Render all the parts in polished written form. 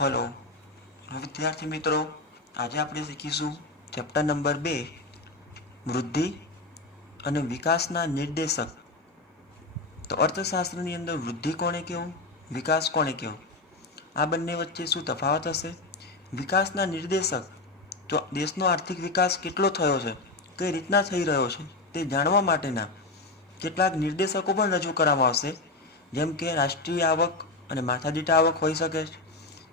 Hello વિદ્યાર્થી મિત્રો, આજે આપણે શીખીશું ચેપ્ટર નંબર 2 વૃદ્ધિ અને વિકાસના નિર્દેશક. તો અર્થશાસ્ત્રની અંદર વૃદ્ધિ કોને કહેવું, વિકાસ કોને કહેવું, આ બંને વચ્ચે શું તફાવત હશે? વિકાસના નિર્દેશક તો દેશનો આર્થિક વિકાસ કેટલો થયો છે, કઈ રીતના થઈ રહ્યો છે તે જાણવા માટેના કેટલાક નિર્દેશકો પણ રજૂ કરવામાં આવશે, જેમ કે રાષ્ટ્રીય આવક અને માથાદીઠ આવક હોઈ શકે છે,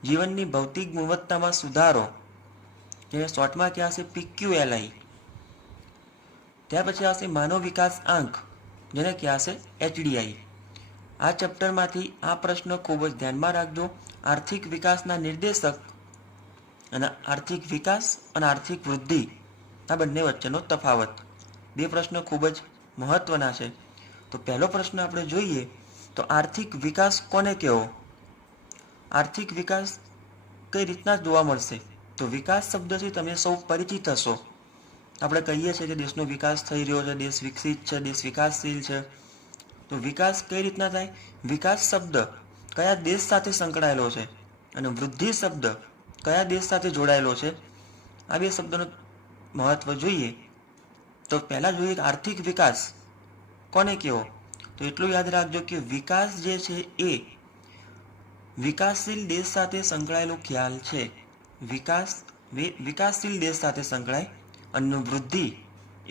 જીવનની ભૌતિક ગુણવત્તામાં સુધારો, જેને શોર્ટમાં કહેવાશે PQLI. ત્યાર પછી આવશે માનવ વિકાસ આંક, જેને કહેવાશે HDI. આ ચેપ્ટરમાંથી આ પ્રશ્ન ખૂબ જ ધ્યાનમાં રાખજો. આર્થિક વિકાસના નિર્દેશક અને આર્થિક વિકાસ અને આર્થિક વૃદ્ધિ, આ બંને વચ્ચેનો તફાવત. બે પ્રશ્નો ખૂબ જ મહત્વના છે. તો પહેલો પ્રશ્ન આપણે જોઈએ તો આર્થિક વિકાસ કોને કહેવો? આર્થિક વિકાસ કઈ રીતના જોવા મળશે? તો વિકાસ શબ્દથી તમે સૌ પરિચિત હશો. આપણે કહીએ છીએ કે દેશનો વિકાસ થઈ રહ્યો છે, દેશ વિકસિત છે, દેશ વિકાસશીલ છે. તો વિકાસ કઈ રીતના થાય? વિકાસ શબ્દ કયા દેશ સાથે સંકળાયેલો છે અને વૃદ્ધિ શબ્દ કયા દેશ સાથે જોડાયેલો છે, આ બે શબ્દોનું મહત્વ જોઈએ. તો પહેલા જોઈએ કે આર્થિક વિકાસ કોને કહેવો. તો એટલું યાદ રાખજો કે વિકાસ જે છે એ વિકાસશીલ દેશ સાથે સંકળાયેલો ખ્યાલ છે. વિકાસશીલ દેશ સાથે સંકળાય અને વૃદ્ધિ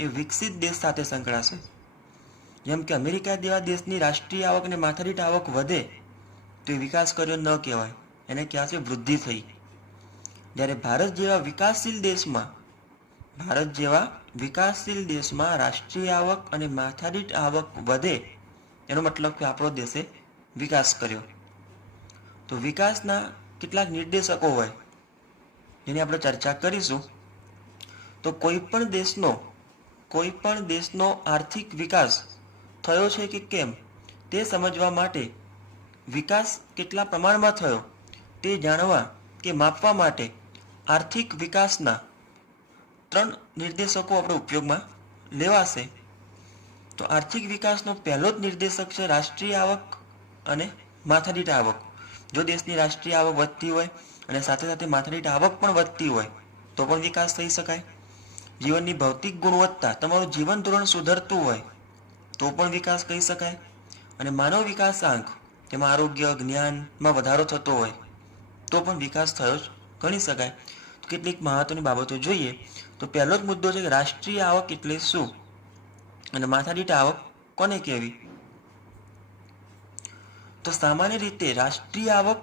એ વિકસિત દેશ સાથે સંકળાશે. જેમ કે અમેરિકા જેવા દેશની રાષ્ટ્રીય આવક અને માથાદીઠ આવક વધે તો એ વિકાસ કર્યો ન કહેવાય, એને કહેવાશે વૃદ્ધિ થઈ. જ્યારે ભારત જેવા વિકાસશીલ દેશમાં રાષ્ટ્રીય આવક અને માથાદીઠ આવક વધે, એનો મતલબ કે આપણો દેશે વિકાસ કર્યો. તો વિકાસના કેટલાક નિર્દેશકો હોય જેની આપણે ચર્ચા કરીશું. તો કોઈ પણ દેશનો આર્થિક વિકાસ થયો છે કે કેમ તે સમજવા માટે, વિકાસ કેટલા પ્રમાણમાં થયો તે જાણવા કે માપવા માટે આર્થિક વિકાસના 3 નિર્દેશકો આપણે ઉપયોગમાં લેવાશે. તો આર્થિક વિકાસનો પહેલો જ નિર્દેશક છે રાષ્ટ્રીય આવક અને માથાદીઠ આવક. જો દેશની રાષ્ટ્રીય આવક વધતી હોય અને સાથે સાથે માથાદીઠ આવક પણ વધતી હોય તો પણ વિકાસ થઈ શકાય. જીવનની ભૌતિક ગુણવત્તા, તમારું જીવન ધોરણ સુધરતું હોય તો પણ વિકાસ કહી શકાય. અને માનવ વિકાસ આંક, તેમાં આરોગ્ય જ્ઞાનમાં વધારો થતો હોય તો પણ વિકાસ થયો જ ગણી શકાય. તો કેટલીક મહત્વની બાબતો જોઈએ. તો પહેલો જ મુદ્દો છે કે રાષ્ટ્રીય આવક એટલે શું અને માથાદીઠ આવક કોને કહેવી. તો સામાન્ય રીતે રાષ્ટ્રીય આવક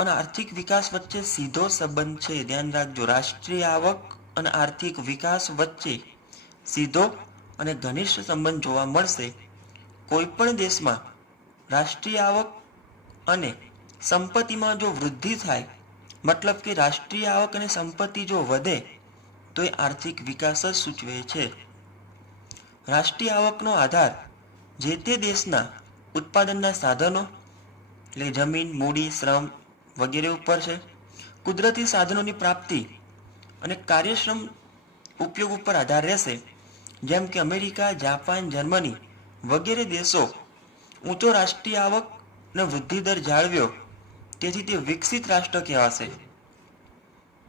અને આર્થિક વિકાસ વચ્ચે સીધો સંબંધ છે. ધ્યાન રાખજો, રાષ્ટ્રીય આવક અને આર્થિક વિકાસ વચ્ચે સીધો અને ઘનિષ્ઠ સંબંધ જોવા મળશે. કોઈ પણ દેશમાં રાષ્ટ્રીય આવક અને સંપત્તિમાં જો વૃદ્ધિ થાય, મતલબ કે રાષ્ટ્રીય આવક અને સંપત્તિ જો વધે તો એ આર્થિક વિકાસ જ સૂચવે છે. રાષ્ટ્રીય આવકનો આધાર જે તે દેશના ઉત્પાદનના સાધનો એટલે જમીન, મૂડી, શ્રમ વગેરે ઉપર છે. કુદરતી સાધનોની પ્રાપ્તિ અને કાર્યક્ષમ ઉપયોગ ઉપર આધાર રહેશે. જેમ કે અમેરિકા, જાપાન, જર્મની વગેરે દેશો ઊંચો રાષ્ટ્રીય આવક અને વૃદ્ધિ દર જાળવ્યો, તેથી તે વિકસિત રાષ્ટ્ર કહેવાશે.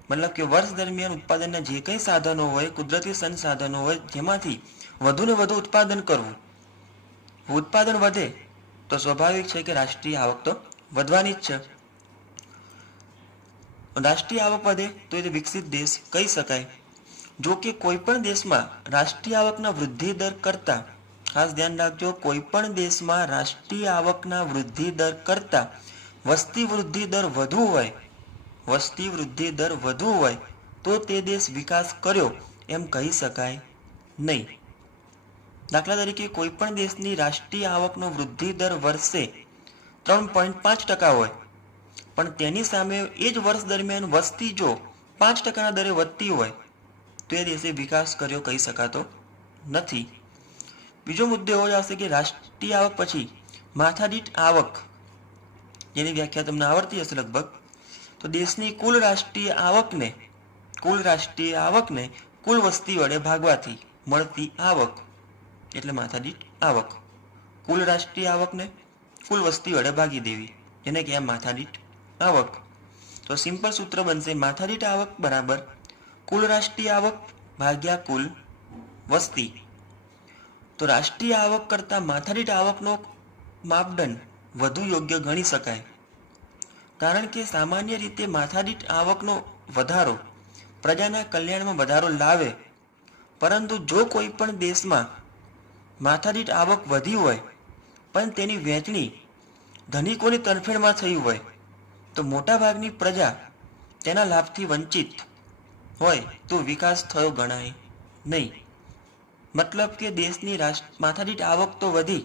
મતલબ કે વર્ષ દરમિયાન ઉત્પાદનના જે કંઈ સાધનો હોય, કુદરતી સંસાધનો હોય, જેમાંથી વધુ ને વધુ ઉત્પાદન કરવું. ઉત્પાદન વધે તો સ્વાભાવિક છે કે રાષ્ટ્રીય આવક તો વધવાની જ છે. રાષ્ટ્રીય આવક વધે તો એ વિકસિત દેશ કહી શકાય. જો કે કોઈ પણ દેશમાં રાષ્ટ્રીય આવકના વૃદ્ધિ દર કરતાં, ખાસ ધ્યાન રાખજો, કોઈ પણ દેશમાં રાષ્ટ્રીય આવકના વૃદ્ધિ દર કરતાં વસ્તી વૃદ્ધિ દર વધુ હોય તો તે દેશ વિકાસ કર્યો એમ કહી શકાય નહીં. દાખલા તરીકે કોઈ પણ દેશની રાષ્ટ્રીય આવકનો વૃદ્ધિ દર વર્ષે 3.5% હોય, પણ તેની સામે એ જ વર્ષ દરમિયાન વસ્તી જો 5%ના દરે વધતી હોય તો એ દેશે વિકાસ કર્યો કહી શકાતો નથી. બીજો મુદ્દો એવો આવશે કે રાષ્ટ્રીય આવક પછી માથાદીઠ આવક, જેની વ્યાખ્યા તમને આવડતી હશે લગભગ. તો દેશની કુલ રાષ્ટ્રીય આવકને કુલ વસ્તી વડે ભાગવાથી મળતી આવક એટલે માથાદીઠ આવક. કુલ રાષ્ટ્રીય આવકને કુલ વસ્તી વડે ભાગી દેવી, જેને કહેવાય માથાદીઠ આવક. તો સિમ્પલ સૂત્ર બનશે માથાદીઠ આવક બરાબર કુલ રાષ્ટ્રીય આવક ભાગ્યા કુલ વસ્તી. તો રાષ્ટ્રીય આવક કરતાં માથાદીઠ આવકનો માપદંડ વધુ યોગ્ય ગણી શકાય, કારણ કે સામાન્ય રીતે માથાદીઠ આવકનો વધારો પ્રજાના કલ્યાણમાં વધારો લાવે, પરંતુ જો કોઈ પણ દેશમાં માથાદીઠ આવક વધી હોય પણ તેની વહેંચણી ધનિકોની તરફેણમાં થઈ હોય તો મોટાભાગની પ્રજા તેના લાભથી વંચિત હોય તો વિકાસ થયો ગણાય નહીં. મતલબ કે દેશની માથાદીઠ આવક તો વધી,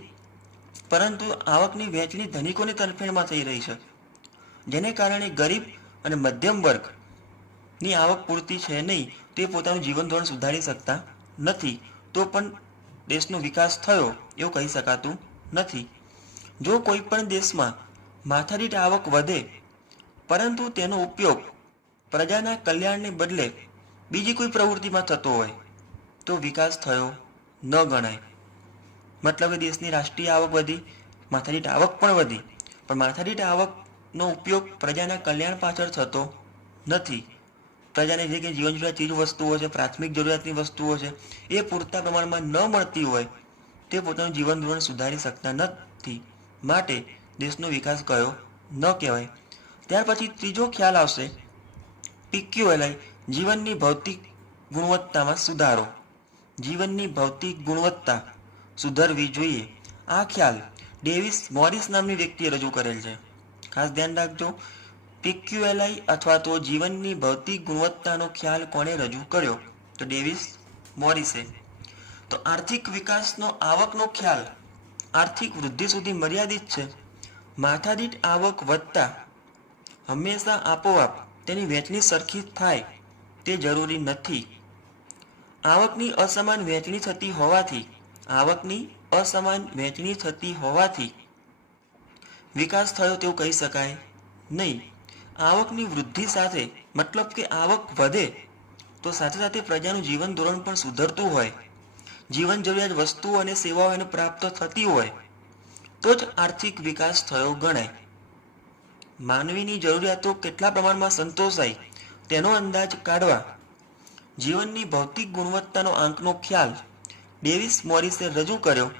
પરંતુ આવકની વહેંચણી ધનિકોની તરફેણમાં થઈ રહી છે, જેને કારણે ગરીબ અને મધ્યમ વર્ગની આવક પૂરતી છે નહીં, તે પોતાનું જીવન ધોરણ સુધારી શકતા નથી, તો પણ દેશનો વિકાસ થયો એવું કહી શકાતું નથી. જો કોઈ પણ દેશમાં માથાદીઠ આવક વધે પરંતુ તેનો ઉપયોગ પ્રજાના કલ્યાણને બદલે બીજી કોઈ પ્રવૃત્તિમાં થતો હોય તો વિકાસ થયો ન ગણાય. મતલબ કે દેશની રાષ્ટ્રીય આવક વધી, માથાદીઠ આવક પણ વધી, પણ માથાદીઠ આવકનો ઉપયોગ પ્રજાના કલ્યાણ પાછળ થતો નથી. પ્રજાને જે કંઈ જીવન જરૂરિયાત ચીજ વસ્તુઓ છે, પ્રાથમિક જરૂરિયાતની વસ્તુઓ છે, એ પૂરતા પ્રમાણમાં ન મળતી હોય તે પોતાનું જીવન ધોરણ સુધારી શકતા નથી, માટે દેશનો વિકાસ કયો ન કહેવાય. ત્યાર પછી ત્રીજો ખ્યાલ આવશે PQLI, જીવનની ભૌતિક ગુણવત્તામાં સુધારો. જીવનની ભૌતિક ગુણવત્તા સુધરવી જોઈએ. આ ખ્યાલ ડેવિસ મોરિસ નામની વ્યક્તિએ રજૂ કરેલ છે. ખાસ ધ્યાન રાખજો, PQLI અથવા તો જીવનની ભૌતિક ગુણવત્તાનો ખ્યાલ કોણે રજૂ કર્યો? તો ડેવિસ મોરિસે. તો આર્થિક વિકાસનો આવકનો ખ્યાલ આર્થિક વૃદ્ધિ સુધી મર્યાદિત છે. માથાદીઠ આવક વધતા હંમેશા આપોઆપ તેની વહેંચણી સરખી થાય તે જરૂરી નથી. આવકની અસમાન વહેંચણી થતી હોવાથી વિકાસ થયો તેવું કહી શકાય નહીં. આવકની વૃદ્ધિ સાથે મતલબ કે આવક વધે તો સાથે સાથે પ્રજાનું જીવન ધોરણ પણ સુધરતું હોય, જીવન જરૂરિયાત વસ્તુઓ અને સેવાઓ એને પ્રાપ્ત થતી હોય તો જ આર્થિક વિકાસ થયો ગણાય. માનવીની જરૂરિયાતો કેટલા પ્રમાણમાં સંતોષાય તેનો અંદાજ કાઢવા જીવનની ભૌતિક ગુણવત્તાનો આંકનો ખ્યાલ ડેવિસ મોરિસે રજૂ કર્યો.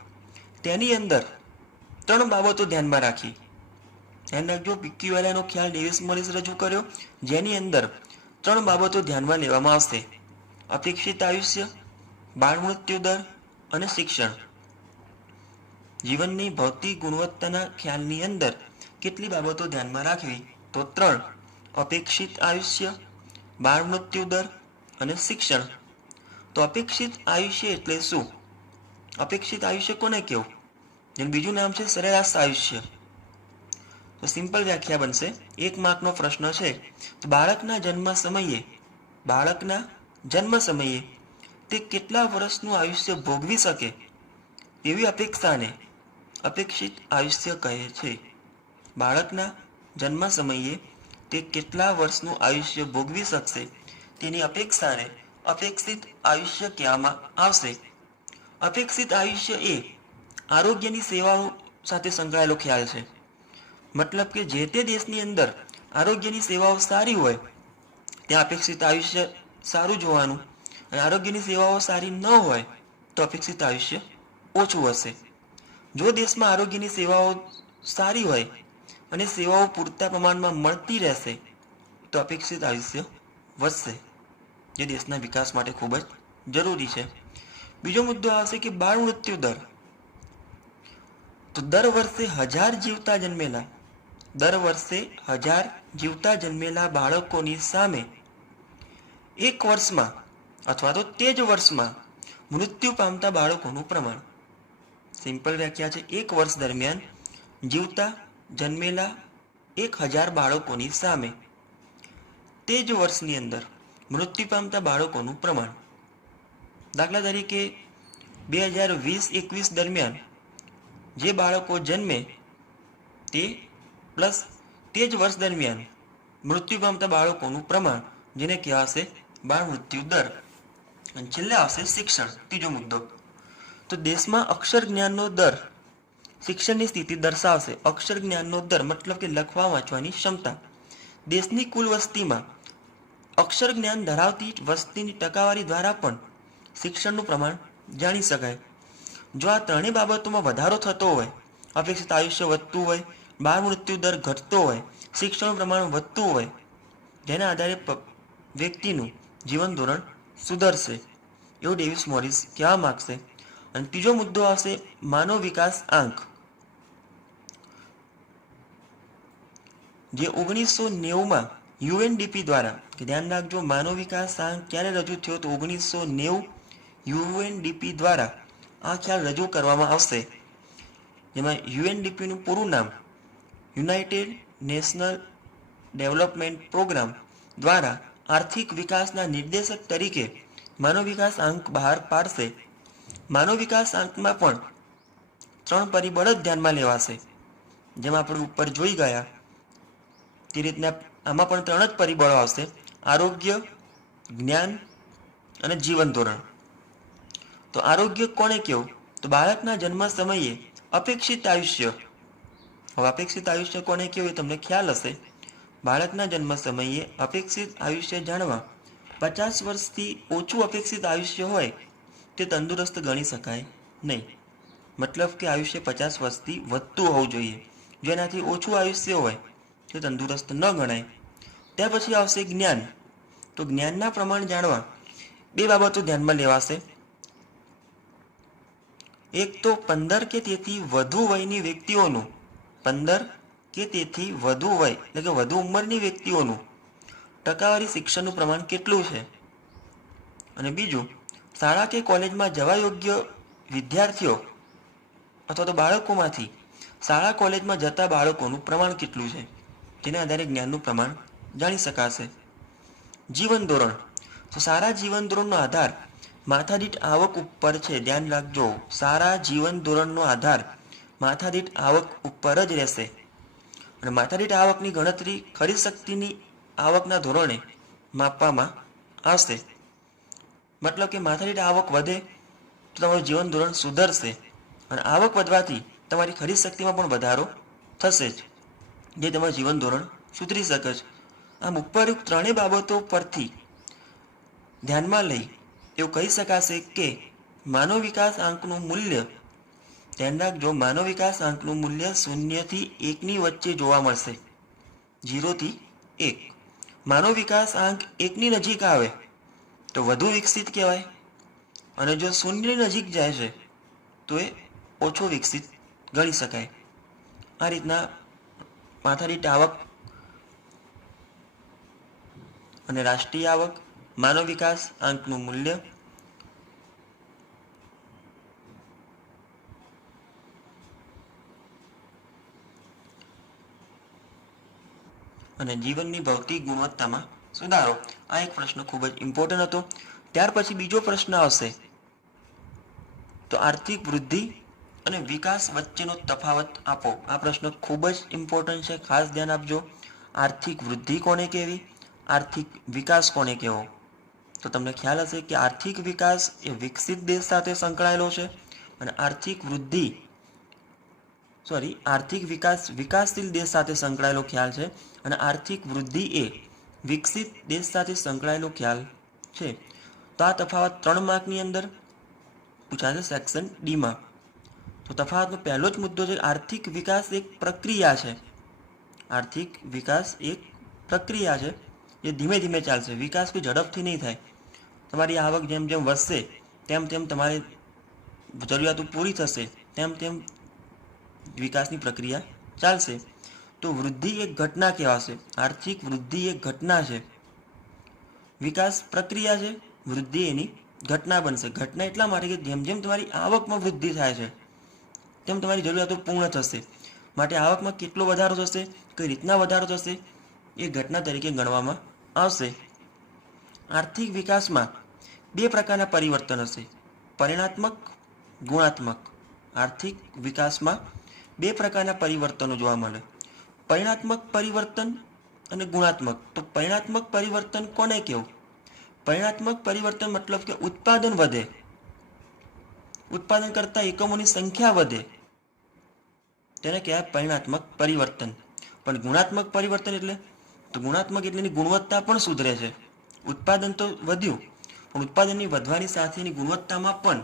તેની અંદર 3 બાબતો ધ્યાનમાં રાખી. ધ્યાન રાખજો, PQLI નો ખ્યાલ ડેવિસ મોરિસે રજૂ કર્યો, જેની અંદર 3 બાબતો ધ્યાનમાં લેવામાં આવશે: અપેક્ષિત આયુષ્ય, બાળ મૃત્યુ દર અને શિક્ષણ. જીવનની ભૌતિક ગુણવત્તાના ખ્યાલની અંદર કેટલી બાબતો ધ્યાનમાં રાખવી? તો 3: અપેક્ષિત આયુષ્ય, બાળ મૃત્યુ દર અને શિક્ષણ. તો અપેક્ષિત આયુષ્ય એટલે શું? અપેક્ષિત આયુષ્ય કોને કહેવું? જેનું બીજું નામ છે સરેરાશ આયુષ્ય. તો સિમ્પલ વ્યાખ્યા બનશે, 1 માર્કનો પ્રશ્ન છે. તો બાળકના જન્મ સમયે તે કેટલા વર્ષનું આયુષ્ય ભોગવી શકે એવી અપેક્ષાને અપેક્ષિત આયુષ્ય કહે છે. બાળકના જન્મ સમયે તે કેટલા વર્ષનું આયુષ્ય ભોગવી શકશે તેની અપેક્ષાને અપેક્ષિત આયુષ્ય કહેવામાં આવશે. અપેક્ષિત આયુષ્ય એ આરોગ્યની સેવાઓ સાથે સંકળાયેલો ખ્યાલ છે. મતલબ કે જે તે દેશની અંદર આરોગ્યની સેવાઓ સારી હોય ત્યાં અપેક્ષિત આયુષ્ય સારું જોવાનું, અને આરોગ્યની સેવાઓ સારી ન હોય તો અપેક્ષિત આયુષ્ય ઓછું હશે. જો દેશમાં આરોગ્યની સેવાઓ સારી હોય અને સેવાઓ પૂરતા પ્રમાણમાં મળતી રહેશે તો અપેક્ષિત આયુષ્ય વધશે, જે દેશના વિકાસ માટે ખૂબ જ જરૂરી છે. બીજો મુદ્દો આવશે કે બાળ મૃત્યુ દર. તો દર વર્ષે 1000 જીવતા જન્મેલા બાળકોની સામે 1 વર્ષમાં અથવા તો તે જ વર્ષમાં મૃત્યુ પામતા બાળકોનું પ્રમાણ. સિમ્પલ વ્યાખ્યા છે, 1 વર્ષ દરમિયાન જીવતા જન્મેલા 1000 બાળકોની સામે તે જ વર્ષની અંદર મૃત્યુ પામતા બાળકોનું પ્રમાણ. દાખલા તરીકે 2020-21 દરમિયાન જે બાળકો જન્મે તે પ્લસ તે જ વર્ષ દરમિયાન મૃત્યુ પામતા બાળકોનું પ્રમાણ, જેને કહેવાશે બાળ મૃત્યુ દર. અને છેલ્લે આવશે શિક્ષણ, ત્રીજો મુદ્દો. તો દેશમાં અક્ષર જ્ઞાનનો દર શિક્ષણની સ્થિતિ દર્શાવશે. અક્ષર જ્ઞાનનો દર મતલબ કે લખવા વાંચવાની ક્ષમતા. દેશની કુલ વસ્તીમાં અક્ષર જ્ઞાન ધરાવતી વસ્તીની ટકાવારી દ્વારા પણ શિક્ષણનું પ્રમાણ જાણી શકાય. જો આ ત્રણેય બાબતોમાં વધારો થતો હોય, અપેક્ષિત આયુષ્ય વધતું હોય, બાળ મૃત્યુ દર ઘટતો હોય, શિક્ષણનું પ્રમાણ વધતું હોય, જેના આધારે વ્યક્તિનું જીવન ધોરણ સુધરશે એવું ડેવિસ મોરિસ કહેવા માગશે. અને ત્રીજો મુદ્દો આવશે માનવ વિકાસ આંક, જે 1990માં યુએનડીપી દ્વારા, કે ધ્યાન રાખજો માનવ વિકાસ આંક ક્યારે રજૂ થયો તો 1990 યુએનડીપી દ્વારા આ ખ્યાલ રજૂ કરવામાં આવશે. જેમાં યુએનડીપીનું પૂરું નામ યુનાઇટેડ નેશનલ ડેવલપમેન્ટ પ્રોગ્રામ દ્વારા આર્થિક વિકાસના નિર્દેશક તરીકે માનવ વિકાસ આંક બહાર પાડશે. માનવ વિકાસ આંકમાં પણ 3 પરિબળો જ ધ્યાનમાં લેવાશે. જેમ આપણે ઉપર જોઈ ગયા તે રીતના આમાં પણ 3 જ પરિબળો આવશે: આરોગ્ય, જ્ઞાન અને જીવન ધોરણ. તો આરોગ્ય કોને કહેવું? તો બાળકના જન્મ સમયે અપેક્ષિત આયુષ્ય. હવે અપેક્ષિત આયુષ્ય કોને કહેવું એ તમને ખ્યાલ હશે. બાળકના જન્મ સમયે અપેક્ષિત આયુષ્ય જાણવા 50 વર્ષથી ઓછું અપેક્ષિત આયુષ્ય હોય તે તંદુરસ્ત ગણી શકાય નહીં. મતલબ કે આયુષ્ય 50 વર્ષથી વધતું હોવું જોઈએ. જેનાથી ઓછું આયુષ્ય હોય તે તંદુરસ્ત ન ગણાય. ત્યાર પછી આવશે જ્ઞાન. તો જ્ઞાનના પ્રમાણ જાણવા 2 બાબતો ધ્યાનમાં લેવાશે. એક તો 15 કે તેથી વધુ વયની વ્યક્તિઓનું, 15 કે તેથી વધુ વય એટલે કે વધુ ઉંમરની વ્યક્તિઓનું ટકાવારી શિક્ષણનું પ્રમાણ કેટલું છે. અને બીજું, શાળા કે કોલેજમાં જવા યોગ્ય વિદ્યાર્થીઓ અથવા તો બાળકોમાંથી શાળા કોલેજમાં જતા બાળકોનું પ્રમાણ કેટલું છે. તેના આધારે જ્ઞાનનું પ્રમાણ જાણી શકાશે. જીવન ધોરણ. તો સારા જીવન ધોરણનો આધાર માથાદીઠ આવક ઉપર છે. ધ્યાન રાખજો, સારા જીવન ધોરણનો આધાર માથાદીઠ આવક ઉપર જ રહેશે. અને માથાદીઠ આવકની ગણતરી ખરીદ શક્તિની આવકના ધોરણે માપવામાં આવશે. મતલબ કે માથાદીઠ આવક વધે તો તમારું જીવન ધોરણ સુધરશે અને આવક વધવાથી તમારી ખરીદ શક્તિમાં પણ વધારો થશે જ, જે તમારું જીવન ધોરણ સુધરી શકે છે. આમ ઉપરોક્ત 3 બાબતો પરથી ધ્યાનમાં લઈ એવું કહી શકાશે કે માનવ વિકાસ આંકનું મૂલ્ય, ધ્યાન રાખજો, માનવ વિકાસ આંકનું મૂલ્ય 0 થી 1ની વચ્ચે જોવા મળશે. 0 થી 1. માનવ વિકાસ આંક 1ની નજીક આવે તો વધુ વિકસિત કહેવાય, અને જો 0ની નજીક જાય છે તો એ ઓછો વિકસિત ગણી શકાય. આ રીતના માથાદીઠ આવક અને રાષ્ટ્રીય આવક, માનવ વિકાસ આંકનું મૂલ્ય અને જીવનની ભૌતિક ગુણવત્તામાં સુધારો. આ એક પ્રશ્ન ખૂબ જ ઇમ્પોર્ટન્ટ હતો. ત્યાર પછી બીજો પ્રશ્ન આવશે તો આર્થિક વૃદ્ધિ અને વિકાસ વચ્ચેનો તફાવત આપો. આ પ્રશ્ન ખૂબ જ ઇમ્પોર્ટન્ટ છે, ખાસ ધ્યાન આપજો. આર્થિક વૃદ્ધિ કોને કહેવી, આર્થિક વિકાસ કોને કહેવો? તો તમને ખ્યાલ હશે કે આર્થિક વિકાસ એ વિકસિત દેશ સાથે સંકળાયેલો છે અને આર્થિક વિકાસ વિકાસશીલ દેશ સાથે સંકળાયેલો ખ્યાલ છે અને આર્થિક વૃદ્ધિ એ વિકસિત દેશ સાથે સંકળાયેલો ખ્યાલ છે. તો આ તફાવત 3 માર્કની અંદર પૂછાશે સેક્શન ડીમાં. તો તફાવતનો પહેલો જ મુદ્દો છે, આર્થિક વિકાસ એક પ્રક્રિયા છે. આર્થિક વિકાસ એક પ્રક્રિયા છે જે ધીમે ધીમે ચાલશે. વિકાસ કોઈ ઝડપથી નહીં થાય. તમારી આવક જેમ જેમ વધશે તેમ તેમ તમારી જરૂરિયાતો પૂરી થશે, તેમ તેમ વિકાસની પ્રક્રિયા ચાલશે. તો વૃદ્ધિ એક ઘટના કહેવાશે. આર્થિક વૃદ્ધિ એક ઘટના છે. વિકાસ પ્રક્રિયા છે, વૃદ્ધિ એની ઘટના બનશે. ઘટના એટલા માટે કે જેમ જેમ તમારી આવકમાં વૃદ્ધિ થાય છે તેમ તમારી જરૂરિયાતો પૂર્ણ થશે. માટે આવકમાં કેટલો વધારો થશે, કઈ રીતના વધારો થશે, એ ઘટના તરીકે ગણવામાં આવશે. આર્થિક વિકાસમાં 2 પ્રકારના પરિવર્તન હશે, પરિણાત્મક, ગુણાત્મક. આર્થિક વિકાસમાં 2 પ્રકારના પરિવર્તનો જોવા મળે, પરિણાત્મક પરિવર્તન અને ગુણાત્મક. તો પરિણાત્મક પરિવર્તન કોને કહેવું? પરિણાત્મક પરિવર્તન મતલબ કે ઉત્પાદન વધે, ઉત્પાદન કરતા એકમોની સંખ્યા વધે, તેને કહેવાય પરિણાત્મક પરિવર્તન. પણ ગુણાત્મક પરિવર્તન એટલે તો ગુણાત્મક એટલે એની ગુણવત્તા પણ સુધરે છે. ઉત્પાદન તો વધ્યું, પણ ઉત્પાદનની વધવાની સાથેની ગુણવત્તામાં પણ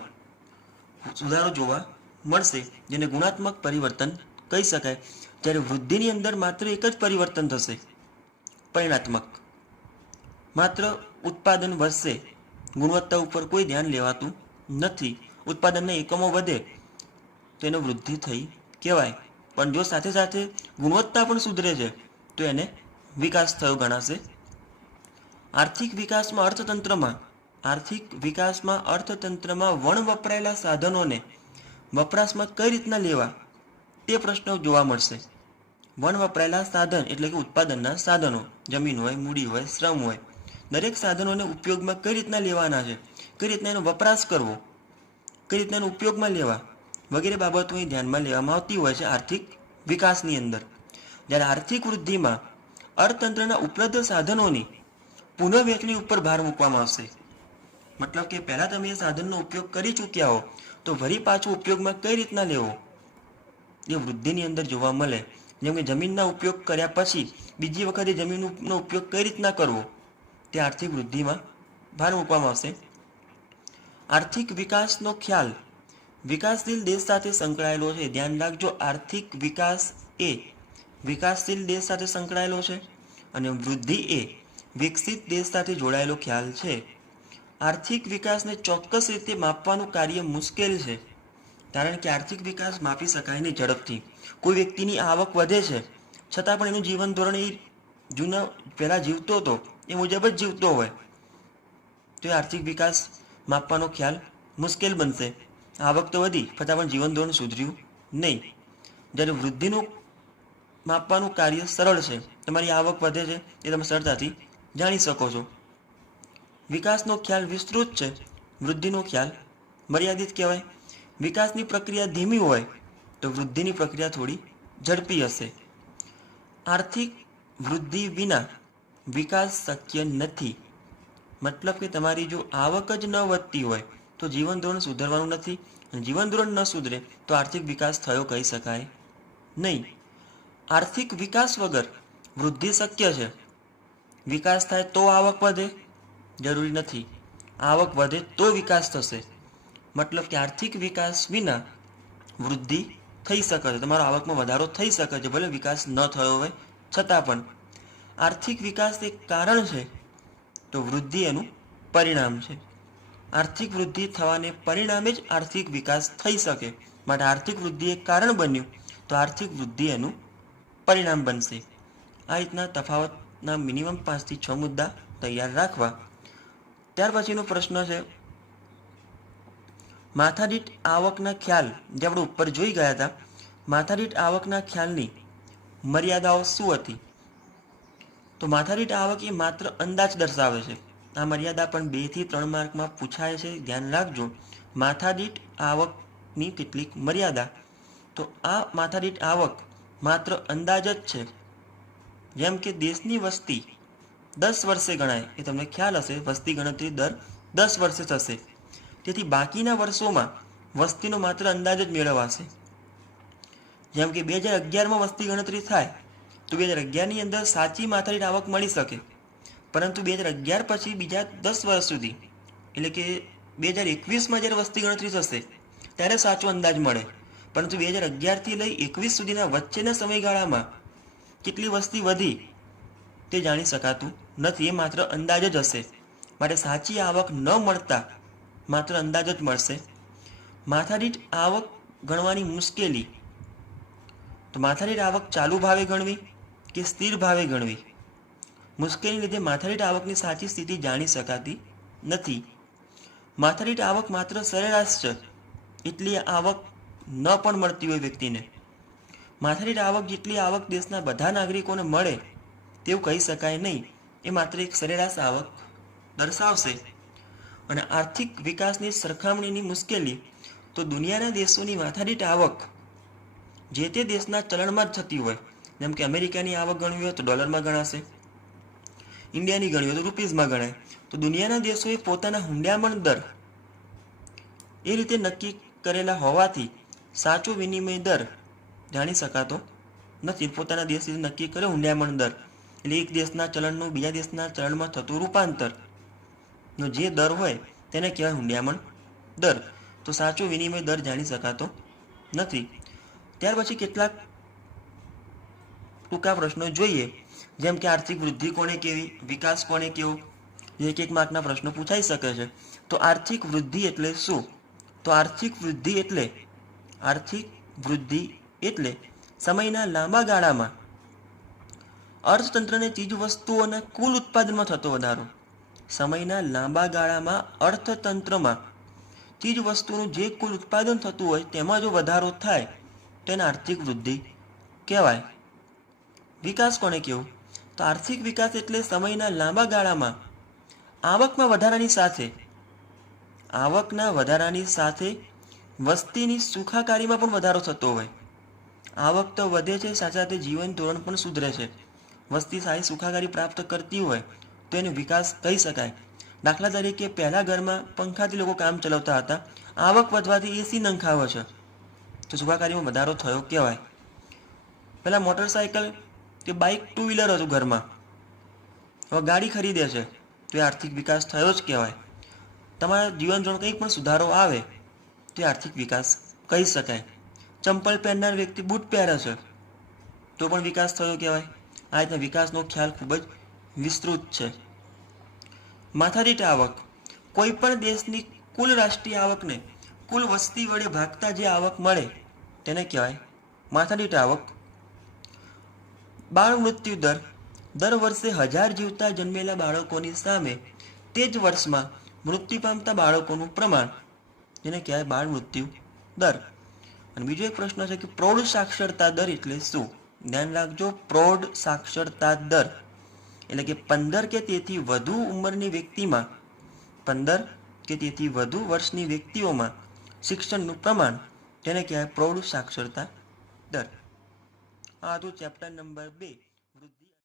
સુધારો જોવા મળશે, જેને ગુણાત્મક પરિવર્તન કહી શકાય. જ્યારે વૃદ્ધિની અંદર માત્ર એક જ પરિવર્તન થશે, પરિણાત્મક. માત્ર ઉત્પાદન વધશે, ગુણવત્તા ઉપર કોઈ ધ્યાન લેવાતું નથી. ઉત્પાદનના એકમો વધે તો વૃદ્ધિ થઈ કહેવાય, પણ જો સાથે સાથે ગુણવત્તા પણ સુધરે છે તો એને વિકાસ થયો ગણાશે. આર્થિક વિકાસમાં અર્થતંત્રમાં વણ વપરાયેલા સાધનોને વપરાશમાં કઈ રીતના લેવા તે પ્રશ્નો જોવા મળશે. વણ વપરાયેલા સાધન એટલે કે ઉત્પાદનના સાધનો, જમીન હોય, મૂડી હોય, શ્રમ હોય, દરેક સાધનોને ઉપયોગમાં કઈ રીતના લેવાના છે, કઈ રીતના એનો વપરાશ કરવો, કઈ રીતના એનો ઉપયોગમાં લેવા વગેરે બાબતો અહીં ધ્યાનમાં લેવામાં આવતી હોય છે આર્થિક વિકાસની અંદર. જ્યારે આર્થિક વૃદ્ધિમાં અર્થતંત્રના ઉપલબ્ધ સાધનોની પુનઃવહેંચણી ઉપર ભાર મૂકવામાં આવશે. મતલબ કે પહેલાં તમે એ સાધનનો ઉપયોગ કરી ચૂક્યા હો તો વળી પાછો ઉપયોગમાં કઈ રીતના લેવો એ વૃદ્ધિની અંદર જોવા મળે. જેમ કે જમીનના ઉપયોગ કર્યા પછી બીજી વખતે જમીનનો ઉપયોગ કઈ રીતના કરવો તે આર્થિક વૃદ્ધિમાં ભાર મૂકવામાં આવશે. આર્થિક વિકાસનો ખ્યાલ વિકાસશીલ દેશ સાથે સંકળાયેલો છે. ધ્યાન રાખજો, આર્થિક વિકાસ એ વિકાસશીલ દેશ સાથે સંકળાયેલો છે અને વૃદ્ધિ એ વિકસિત દેશ સાથે જોડાયેલો ખ્યાલ છે. આર્થિક વિકાસને ચોક્કસ રીતે માપવાનું કાર્ય મુશ્કેલ છે, કારણ કે આર્થિક વિકાસ માપી શકાય નહીં ઝડપથી. કોઈ વ્યક્તિની આવક વધે છે છતાં પણ એનું જીવન ધોરણ એ જૂના પહેલાં જીવતો હતો એ મુજબ જ જીવતો હોય તો એ આર્થિક વિકાસ માપવાનો ખ્યાલ મુશ્કેલ બનશે. આવક તો વધી છતાં પણ જીવન ધોરણ સુધર્યું નહીં. જ્યારે વૃદ્ધિનું માપવાનું કાર્ય સરળ છે, તમારી આવક વધે છે એ તમે સરળતાથી જાણી શકો છો. વિકાસનો ખ્યાલ વિસ્તૃત છે, વૃદ્ધિનો ખ્યાલ મર્યાદિત કહેવાય. વિકાસની પ્રક્રિયા ધીમી હોય તો વૃદ્ધિની પ્રક્રિયા થોડી ઝડપી હશે. આર્થિક વૃદ્ધિ વિના વિકાસ શક્ય નથી. મતલબ કે તમારી જો આવક જ ન વધતી હોય તો જીવન ધોરણ સુધરવાનું નથી, અને જીવન ધોરણ ન સુધરે તો આર્થિક વિકાસ થયો કહી શકાય નહીં. આર્થિક વિકાસ વગર વૃદ્ધિ શક્ય છે. વિકાસ થાય તો આવક વધે જરૂરી નથી, આવક વધે તો વિકાસ થશે. મતલબ કે આર્થિક વિકાસ વિના વૃદ્ધિ થઈ શકે છે, તમારો આવકમાં વધારો થઈ શકે છે, ભલે વિકાસ ન થયો હોય છતાં પણ. આર્થિક વિકાસ એક કારણ છે તો વૃદ્ધિ એનું પરિણામ છે. આર્થિક વૃદ્ધિ થવાને પરિણામે જ આર્થિક વિકાસ થઈ શકે, માટે આર્થિક વૃદ્ધિ એક કારણ બન્યું તો આર્થિક વૃદ્ધિ એનું પરિણામ બનશે. આ રીતના તફાવતના મિનિમમ 5 થી 6 મુદ્દા તૈયાર રાખવા. ત્યાર પછીનો પ્રશ્ન છે માથાદીઠ આવકના ખ્યાલ, જે આપણે ઉપર જોઈ ગયા હતા. માથાદીઠ આવકના ખ્યાલની મર્યાદાઓ શું હતી? તો માથાદીઠ આવક એ માત્ર અંદાજ દર્શાવે છે. આ મર્યાદા પણ 2 થી 3 માર્કમાં પૂછાય છે, ધ્યાન રાખજો. માથાદીઠ આવકની કેટલીક મર્યાદા. તો આ માથાદીઠ આવક માત્ર અંદાજ જ છે. જેમ કે દેશની વસ્તી 10 વર્ષે ગણાય, એ તમને ખ્યાલ હશે, વસ્તી ગણતરી દર 10 વર્ષે થશે. તેથી બાકીના વર્ષોમાં વસ્તીનો માત્ર અંદાજ જ મેળવાશે. જેમ કે 2011માં વસ્તી ગણતરી થાય તો 2011ની અંદર સાચી માથાદીઠ આવક મળી શકે, પરંતુ 2011 પછી બીજા 10 વર્ષ સુધી એટલે કે 2021માં જ્યારે વસ્તી ગણતરી થશે ત્યારે સાચો અંદાજ મળે, પરંતુ 2011થી લઈ 21 સુધીના વચ્ચેના સમયગાળામાં કેટલી વસ્તી વધી તે જાણી શકાતું નથી. એ માત્ર અંદાજ જ હશે, માટે સાચી આવક ન મળતા માત્ર અંદાજ જ મળશે. માથાદીઠ આવક ગણવાની મુશ્કેલી. તો માથાદીઠ આવક ચાલુ ભાવે ગણવી કે સ્થિર ભાવે ગણવી, મુશ્કેલીને લીધે માથાદીઠ આવકની સાચી સ્થિતિ જાણી શકાતી નથી. માથાદીઠ આવક માત્ર સરેરાશ છે, એટલી આવક ન પણ મળતી હોય વ્યક્તિને. માથાદીઠ આવક જેટલી આવક દેશના બધા નાગરિકોને મળે તેવું કહી શકાય નહીં, એ માત્ર એક સરેરાશ આવક દર્શાવશે. અને આર્થિક વિકાસની સરખામણીની મુશ્કેલી. તો દુનિયાના દેશોની માથાદીઠ આવક જે તે દેશના ચલણમાં જ થતી હોય. જેમ કે અમેરિકાની આવક ગણવી હોય તો ડોલરમાં ગણાશે, ઇન્ડિયાની ગણવી હોય તો રૂપીઝમાં ગણાય. તો દુનિયાના દેશોએ પોતાના હુંડિયામણ દર એ રીતે નક્કી કરેલા હોવાથી સાચો વિનિમય દર જાણી શકાતો નથી. પોતાના દેશ નક્કી કર્યો હુંડિયામણ દર, એટલે એક દેશના ચલણનું બીજા દેશના ચલણમાં થતું રૂપાંતરનો જે દર હોય તેને કહેવાય હુંડિયામણ દર. તો સાચો વિનિમય દર જાણી શકાતો નથી. ત્યાર પછી કેટલાક ટૂંકા પ્રશ્નો જોઈએ, જેમ કે આર્થિક વૃદ્ધિ કોને કેવી, વિકાસ કોને કેવો, જે એક માર્કના પ્રશ્નો પૂછાઈ શકે છે. તો આર્થિક વૃદ્ધિ એટલે શું? તો આર્થિક વૃદ્ધિ એટલે સમયના લાંબા ગાળામાં અર્થતંત્રને ચીજ વસ્તુઓના કુલ ઉત્પાદનમાં થતો વધારો. સમયના લાંબા ગાળામાં અર્થતંત્રમાં ચીજ વસ્તુનું જે કુલ ઉત્પાદન થતું હોય તેમાં જો વધારો થાય તો એને આર્થિક વૃદ્ધિ કહેવાય. વિકાસ કોને કહેવું? તો આર્થિક વિકાસ એટલે સમયના લાંબા ગાળામાં આવકના વધારાની સાથે વસ્તીની સુખાકારીમાં પણ વધારો થતો હોય. આવક તો વધે છે, સાથે સાથે જીવન ધોરણ પણ સુધરે છે. વસ્તી સારી સુખાકારી પ્રાપ્ત કરતી હોય તો એને વિકાસ કહી શકાય. દાખલા તરીકે પહેલા ઘરમાં પંખાથી લોકો કામ ચલાવતા હતા, આવક વધવાથી એસી નંખાવે છે તો સુખાકારીમાં વધારો થયો કહેવાય. પહેલાં મોટરસાઇકલ કે બાઇક ટુ વ્હીલર હતું ઘરમાં, હવે ગાડી ખરીદે છે તો એ આર્થિક વિકાસ થયો જ કહેવાય. તમારા જીવન ધોરણ કંઈક પણ સુધારો આવે તો એ આર્થિક વિકાસ કહી શકાય. ચંપલ પહેરનાર વ્યક્તિ બૂટ પહેરે છે તો પણ વિકાસ થયો કહેવાય. આ રીતના વિકાસનો ખ્યાલ ખૂબ જ વિસ્તૃત છે. માથાદીઠ આવક કોઈ પણ દેશની કુલ રાષ્ટ્રીય આવકને કુલ વસ્તી વડે ભાગતા જે આવક મળે તેને કહેવાય માથાદીઠ આવક. બાળ મૃત્યુ દર વર્ષે 1000 જીવતા જન્મેલા બાળકોની સામે તે જ વર્ષમાં મૃત્યુ પામતા બાળકોનું પ્રમાણ, જેને કહેવાય બાળ મૃત્યુ દર. અને બીજો એક પ્રશ્ન છે કે પ્રૌઢ સાક્ષરતા દર એટલે શું? ધ્યાન રાખજો, પ્રૌઢ સાક્ષરતા દર એટલે કે 15 કે તેથી વધુ ઉંમરની વ્યક્તિમાં, 15 કે તેથી વધુ વર્ષની વ્યક્તિઓમાં શિક્ષણનું પ્રમાણ, તેને કહેવાય પ્રૌઢ સાક્ષરતા દર. આ હતું ચેપ્ટર નંબર 2